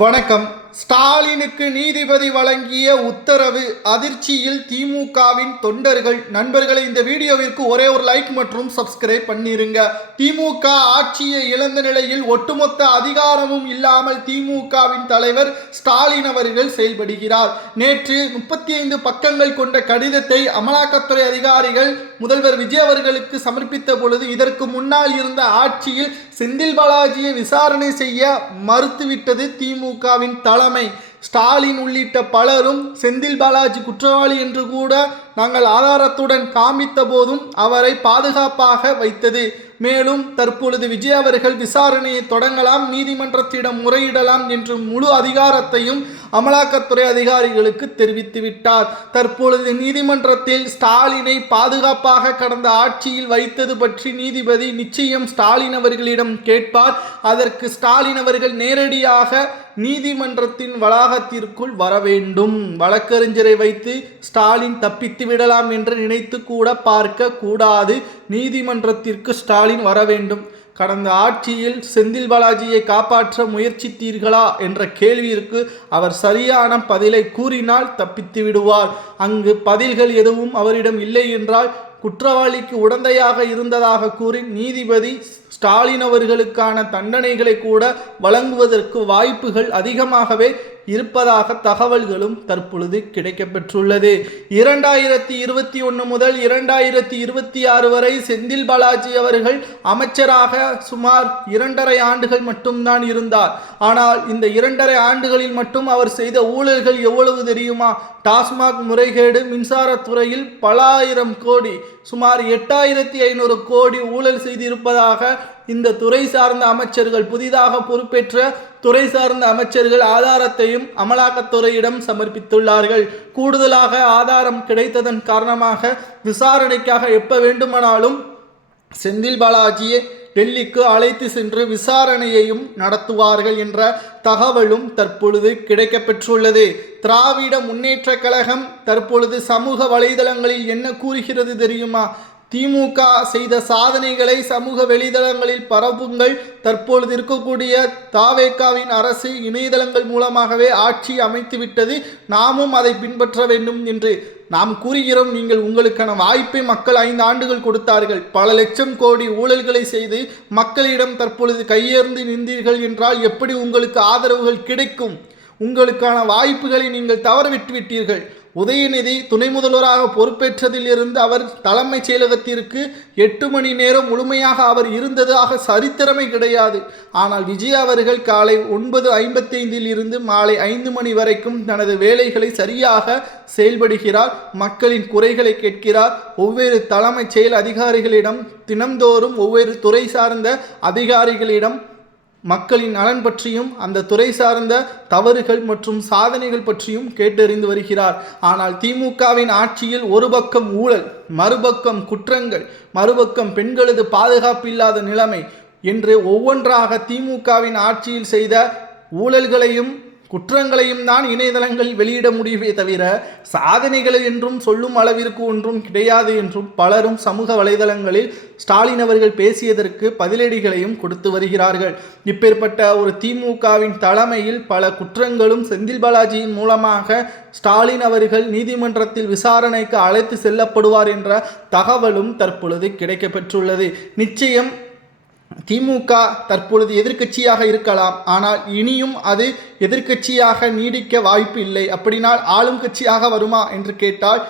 வணக்கம். ஸ்டாலினுக்கு நீதிபதி வழங்கிய உத்தரவு அதிர்ச்சியில் திமுகவின் தொண்டர்கள். நண்பர்களை, இந்த வீடியோவிற்கு ஒரே ஒரு லைக் மற்றும் சப்ஸ்கிரைப் பண்ணிருங்க. திமுக ஆட்சியை இழந்த நிலையில் ஒட்டுமொத்த அதிகாரமும் இல்லாமல் திமுகவின் தலைவர் ஸ்டாலின் அவர்கள் செயல்படுகிறார். நேற்று 35 பக்கங்கள் கொண்ட கடிதத்தை அமலாக்கத்துறை அதிகாரிகள் முதல்வர் விஜய் அவர்களுக்கு சமர்ப்பித்த பொழுது, இதற்கு முன்னால் இருந்த ஆட்சியில் செந்தில் பாலாஜியை விசாரணை செய்ய மறுத்துவிட்டது திமுகவின் தலைமை. ஸ்டாலின் உள்ளிட்ட பலரும் செந்தில் பாலாஜி குற்றவாளி என்று கூட நாங்கள் ஆதாரத்துடன் காமித்த போதும் அவரை பாதுகாப்பாக வைத்தது. மேலும் தற்பொழுது விஜய் அவர்கள் விசாரணையை தொடங்கலாம், நீதிமன்றத்திடம் முறையிடலாம் என்று முழு அதிகாரத்தையும் அமலாக்கத்துறை அதிகாரிகளுக்கு தெரிவித்துவிட்டார். தற்பொழுது நீதிமன்றத்தில் ஸ்டாலினை பாதுகாப்பாக கடந்த ஆட்சியில் வைத்தது பற்றி நீதிபதி நிச்சயம் ஸ்டாலின் அவர்களிடம் கேட்பார். அதற்கு ஸ்டாலின் அவர்கள் நேரடியாக நீதிமன்றத்தின் வளாகத்திற்குள் வர வேண்டும். வழக்கறிஞரை வைத்து ஸ்டாலின் தப்பித்து விடலாம் என்று நினைத்து கூட பார்க்க கூடாது. நீதிமன்றத்திற்கு ஸ்டாலின் வர வேண்டும். கடந்த ஆட்சியில் செந்தில் பாலாஜியை காப்பாற்ற முயற்சித்தீர்களா என்ற கேள்வியிற்கு அவர் சரியான பதிலை கூறினால் தப்பித்து விடுவார். அங்கு பதில்கள் எதுவும் அவரிடம் இல்லை என்றால் குற்றவாளிக்கு உடந்தையாக இருந்ததாக கூறி நீதிபதி ஸ்டாலின் அவர்களுக்கான தண்டனைகளை கூட வழங்குவதற்கு வாய்ப்புகள் அதிகமாகவே இருப்பதாக தகவல்களும் தற்பொழுது கிடைக்கப்பெற்றுள்ளது. 2021 முதல் 2026 வரை செந்தில் பாலாஜி அவர்கள் அமைச்சராக சுமார் 2.5 ஆண்டுகள் மட்டும்தான் இருந்தார். ஆனால் இந்த 2.5 ஆண்டுகளில் மட்டும் அவர் செய்த ஊழல்கள் எவ்வளவு தெரியுமா? டாஸ்மாக் முறைகேடு, மின்சாரத்துறையில் பல ஆயிரம் கோடி, சுமார் 8500 கோடி ஊழல் செய்திருப்பதாக இந்த துறை சார்ந்த அமைச்சர்கள், புதிதாக பொறுப்பேற்ற துறை சார்ந்த அமைச்சர்கள் ஆதாரத்தையும் அமலாக்கத்துறையிடம் சமர்ப்பித்துள்ளார்கள். கூடுதலாக ஆதாரம் கிடைத்ததன் காரணமாக விசாரணைக்காக எப்ப வேண்டுமானாலும் செந்தில் பாலாஜியை டெல்லிக்கு அழைத்து சென்று விசாரணையையும் நடத்துவார்கள் என்ற தகவலும் தற்பொழுது கிடைக்கப்பெற்றுள்ளது. திராவிட முன்னேற்ற கழகம் தற்பொழுது சமூக வலைதளங்களில் என்ன கூறுகிறது தெரியுமா? திமுக செய்த சாதனைகளை சமூக வலைதளங்களில் பரப்புங்கள். தற்பொழுது இருக்கக்கூடிய தாவேகாவின் அரசு இணையதளங்கள் மூலமாகவே ஆட்சி அமைத்துவிட்டது, நாமும் அதை பின்பற்ற வேண்டும் என்று நாம் கூறுகிறோம். நீங்கள் உங்களுக்கான வாய்ப்பை மக்கள் 5 ஆண்டுகள் கொடுத்தார்கள். பல லட்சம் கோடி ஊழல்களை செய்து மக்களிடம் தற்பொழுது கையேர்ந்து நின்றீர்கள் என்றால் எப்படி உங்களுக்கு ஆதரவுகள் கிடைக்கும்? உங்களுக்கான வாய்ப்புகளை நீங்கள் தவறவிட்டு விட்டீர்கள். உதயநிதி துணை முதல்வராக பொறுப்பேற்றதில் இருந்து அவர் தலைமைச் செயலகத்திற்கு 8 மணி நேரம் முழுமையாக அவர் இருந்ததாக சரித்திரமே கிடையாது. ஆனால் விஜய் அவர்கள் காலை 9:55 இருந்து மாலை 5 மணி வரைக்கும் தனது வேலைகளை சரியாக செயல்படுகிறார். மக்களின் குறைகளை கேட்கிறார். ஒவ்வொரு தலைமைச் செயல் அதிகாரிகளிடம் தினந்தோறும் ஒவ்வொரு துறை சார்ந்த அதிகாரிகளிடம் மக்களின் நலன் பற்றியும் அந்த துறை சார்ந்த தவறுகள் மற்றும் சாதனைகள் பற்றியும் கேட்டறிந்து வருகிறார். ஆனால் திமுகவின் ஆட்சியில் ஒரு பக்கம் ஊழல், மறுபக்கம் குற்றங்கள், மறுபக்கம் பெண்களது பாதுகாப்பு இல்லாத நிலைமை என்று ஒவ்வொன்றாக திமுகவின் ஆட்சியில் செய்த ஊழல்களையும் குற்றங்களையும் தான் இணையதளங்கள் வெளியிட முடியவே தவிர சாதனைகள் என்றும் சொல்லும் அளவிற்கு ஒன்றும் கிடையாது என்றும் பலரும் சமூக வலைதளங்களில் ஸ்டாலின் அவர்கள் பேசியதற்கு பதிலடிகளையும் கொடுத்து வருகிறார்கள். இப்பேற்பட்ட ஒரு திமுகவின் தலைமையில் பல குற்றங்களும் செந்தில் பாலாஜியின் மூலமாக ஸ்டாலின் அவர்கள் நீதிமன்றத்தில் விசாரணைக்கு அழைத்து செல்லப்படுவார் என்ற தகவலும் தற்பொழுது கிடைக்கப்பெற்றுள்ளது. நிச்சயம் திமுக தற்பொழுது எதிர்க்கட்சியாக இருக்கலாம், ஆனால் இனியும் அது எதிர்க்கட்சியாக நீடிக்க வாய்ப்பு இல்லை. அப்படினால் ஆளும் கட்சியாக வருமா என்று கேட்டால்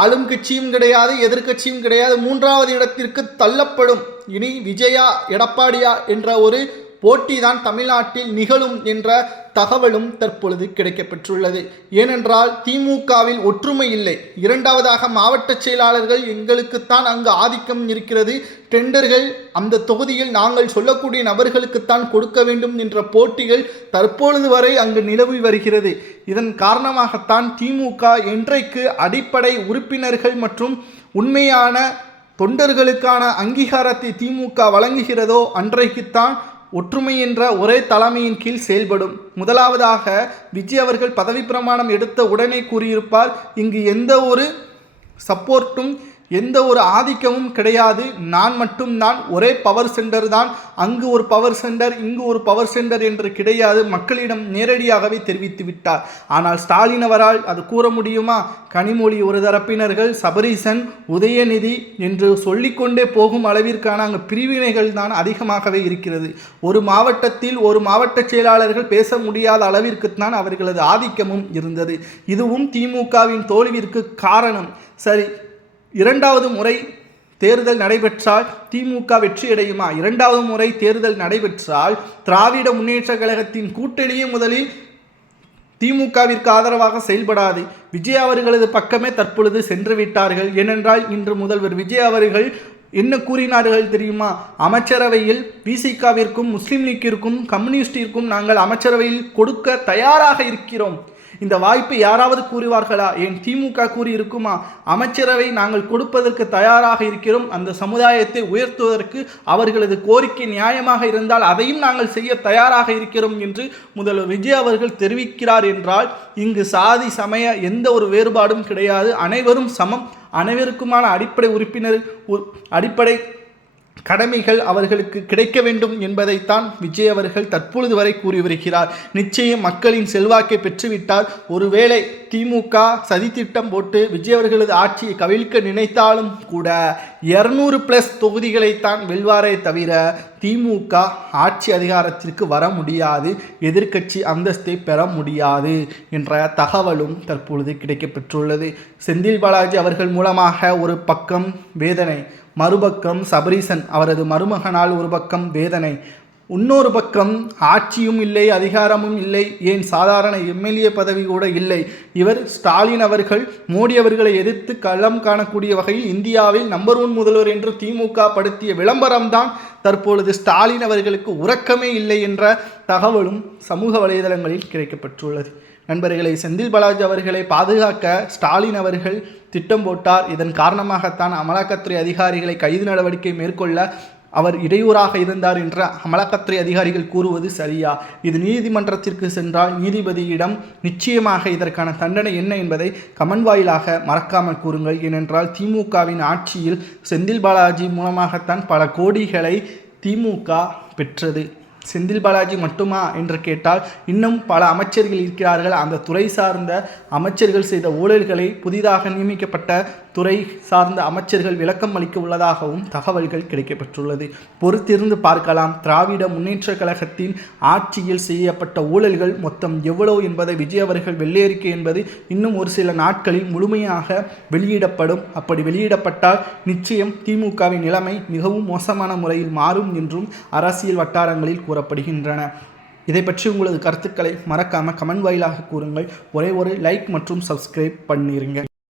ஆளும் கட்சியும் கிடையாது, எதிர்க்கட்சியும் கிடையாது, 3வது இடத்திற்கு தள்ளப்படும். இனி விஜயா எடப்பாடியா என்ற ஒரு போட்டி தான் தமிழ்நாட்டில் நிகழும் என்ற தகவலும் தற்பொழுது கிடைக்கப்பெற்றுள்ளது. ஏனென்றால் திமுகவில் ஒற்றுமை இல்லை. இரண்டாவதாக மாவட்ட செயலாளர்கள் எங்களுக்குத்தான் அங்கு ஆதிக்கம் இருக்கிறது, டெண்டர்கள் அந்த தொகுதியில் நாங்கள் சொல்லக்கூடிய நபர்களுக்குத்தான் கொடுக்க வேண்டும் என்ற போட்டிகள் தற்பொழுது வரை அங்கு நிலவி வருகிறது. இதன் காரணமாகத்தான் திமுக என்றைக்கு அடிப்படை உறுப்பினர்கள் மற்றும் உண்மையான தொண்டர்களுக்கான அங்கீகாரத்தை திமுக வழங்குகிறதோ அன்றைக்குத்தான் ஒற்றுமை என்ற ஒரே தலைமையின் கீழ் செயல்படும். முதலாவதாக விஜய் அவர்கள் பதவி பிரமாணம் எடுத்த உடனே கூறியிருப்பார், இங்கு எந்த ஒரு சப்போர்ட்டும் எந்த ஒரு ஆதிக்கமும் கிடையாது, நான் மட்டும்தான், ஒரே பவர் சென்டர் தான், அங்கு ஒரு பவர் சென்டர் இங்கு ஒரு பவர் சென்டர் என்று கிடையாது, மக்களிடம் நேரடியாகவே தெரிவித்து விட்டார். ஆனால் ஸ்டாலின் அவரால் அது கூற முடியுமா? கனிமொழி ஒரு தரப்பினர்கள், சபரீசன், உதயநிதி என்று சொல்லிக்கொண்டே போகும் அளவிற்கான அங்கு பிரிவினைகள் தான் அதிகமாகவே இருக்கிறது. ஒரு மாவட்டத்தில் ஒரு மாவட்ட செயலாளர்கள் பேச முடியாத அளவிற்குத்தான் அவர்களது ஆதிக்கமும் இருந்தது. இதுவும் திமுகவின் தோல்விற்கு காரணம். சரி, இரண்டாவது முறை தேர்தல் நடைபெற்றால் திமுக வெற்றியடையுமா? இரண்டாவது முறை தேர்தல் நடைபெற்றால் திராவிட முன்னேற்ற கழகத்தின் கூட்டணியே முதலில் திமுகவிற்கு ஆதரவாக செயல்படாது. விஜய் அவர்களது பக்கமே தற்பொழுது சென்று விட்டார்கள். ஏனென்றால் இன்று முதல்வர் விஜய் அவர்கள் என்ன கூறினார்கள் தெரியுமா? அமைச்சரவையில் விசிகாவிற்கும் முஸ்லீம் லீக்கிற்கும் கம்யூனிஸ்டிற்கும் நாங்கள் அமைச்சரவையில் கொடுக்க தயாராக இருக்கிறோம். இந்த வாய்ப்பை யாராவது கூறுவார்களா? ஏன் திமுக கூறி இருக்குமா? அமைச்சரவை நாங்கள் கொடுப்பதற்கு தயாராக இருக்கிறோம், அந்த சமுதாயத்தை உயர்த்துவதற்கு அவர்களது கோரிக்கை நியாயமாக இருந்தால் அதையும் நாங்கள் செய்ய தயாராக இருக்கிறோம் என்று முதல்வர் விஜய் அவர்கள் தெரிவிக்கிறார் என்றால் இங்கு சாதி சமய எந்த ஒரு வேறுபாடும் கிடையாது, அனைவரும் சமம், அனைவருக்குமான அடிப்படை கடமைகள் அவர்களுக்கு கிடைக்க வேண்டும் என்பதைத்தான் விஜய் அவர்கள் தற்பொழுது வரை கூறி வருகிறார். நிச்சயம் மக்களின் செல்வாக்கை பெற்றுவிட்டார். ஒருவேளை திமுக சதித்திட்டம் போட்டு விஜய் அவர்களது ஆட்சியை கவிழ்க்க நினைத்தாலும் கூட 200+ தொகுதிகளைத்தான் வெல்வாரே தவிர திமுக ஆட்சி அதிகாரத்திற்கு வர முடியாது, எதிர்க்கட்சி அந்தஸ்தை பெற முடியாது என்ற தகவலும் தற்பொழுது கிடைக்கப்பெற்றுள்ளது. செந்தில் பாலாஜி அவர்கள் மூலமாக ஒரு பக்கம் வேதனை, மறுபக்கம் சபரீசன் அவரது மருமகனால் ஒரு பக்கம் வேதனை, இன்னொரு பக்கம் ஆட்சியும் இல்லை, அதிகாரமும் இல்லை, ஏன் சாதாரண எம்எல்ஏ பதவி கூட இல்லை. இவர் ஸ்டாலின் அவர்கள் மோடி அவர்களை எதிர்த்து களம் காணக்கூடிய வகையில் இந்தியாவில் நம்பர் 1 முதல்வர் என்று திமுக படுத்திய விளம்பரம்தான் தற்பொழுது ஸ்டாலின் அவர்களுக்கு உறக்கமே இல்லை என்ற தகவலும் சமூக வலைதளங்களில் கிடைக்கப்பெற்றுள்ளது. நண்பர்களை, செந்தில் பாலாஜி அவர்களை பாதுகாக்க ஸ்டாலின் அவர்கள் திட்டம் போட்டார். இதன் காரணமாகத்தான் அமலாக்கத்துறை அதிகாரிகளை கைது நடவடிக்கை மேற்கொள்ள அவர் இடையூறாக இருந்தார் என்ற அமலாக்கத்துறை அதிகாரிகள் கூறுவது சரியா? இது நீதிமன்றத்திற்கு சென்றால் நீதிபதியிடம் நிச்சயமாக இதற்கான தண்டனை என்ன என்பதை கமெண்ட் வாயிலாக மறக்காமல் கூறுங்கள். ஏனென்றால் திமுகவின் ஆட்சியில் செந்தில் பாலாஜி மூலமாகத்தான் பல கோடிகளை திமுக பெற்றது. செந்தில் பாலாஜி மட்டுமா என்று கேட்டால் இன்னும் பல அமைச்சர்கள் இருக்கிறார்கள். அந்த துறை சார்ந்த அமைச்சர்கள் செய்த ஊழல்களை புதிதாக நியமிக்கப்பட்ட துறை சார்ந்த அமைச்சர்கள் விளக்கம் அளிக்க உள்ளதாகவும் தகவல்கள் கிடைக்கப்பெற்றுள்ளது. பொறுத்திருந்து பார்க்கலாம். திராவிட முன்னேற்ற கழகத்தின் ஆட்சியில் செய்யப்பட்ட ஊழல்கள் மொத்தம் எவ்வளவு என்பதை விஜய் அவர்கள் வெள்ளையறிக்கை என்பது இன்னும் ஒரு சில நாட்களில் முழுமையாக வெளியிடப்படும். அப்படி வெளியிடப்பட்டால் நிச்சயம் திமுகவின் நிலைமை மிகவும் மோசமான முறையில் மாறும் என்றும் அரசியல் வட்டாரங்களில் கூறப்படுகின்றன. இதை பற்றி உங்களது கருத்துக்களை மறக்காமல் கமெண்ட் வாயிலாக கூறுங்கள். ஒரே ஒரு லைக் மற்றும் சப்ஸ்கிரைப் பண்ணிருங்க.